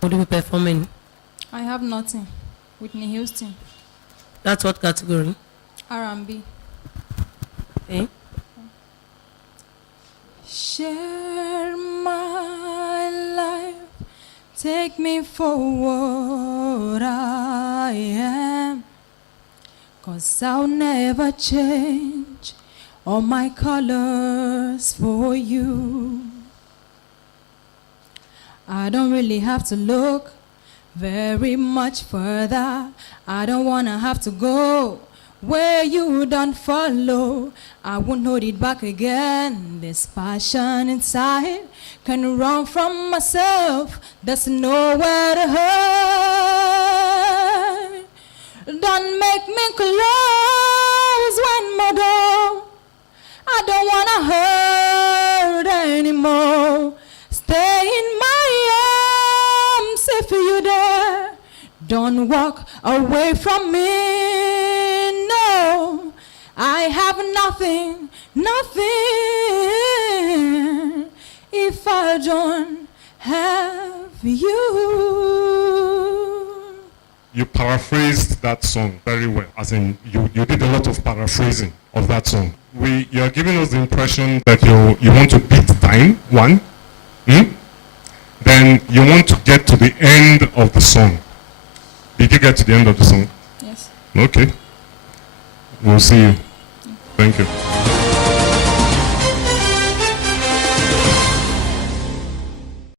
What are you performing? I have nothing. Whitney Houston. That's what category? R&B. Okay. Share my life, take me for what I am, 'cause I'll never change all my colors for you. I don't really have to look very much further. I don't wanna have to go where you don't follow. I won't hold it back again. This passion inside can run from myself. There's nowhere to hide. Don't make me close one more door. I don't wanna hurt anymore. Stay in my arms if you dare. Don't walk away from me. No, I have nothing, nothing if I don't have you. You paraphrased that song very well, as in you did a lot of paraphrasing of that song. You are giving us the impression that you want to beat time, one, then you want to get to the end of the song. Did you get to the end of the song? Yes. Okay. We'll see you. Thank you.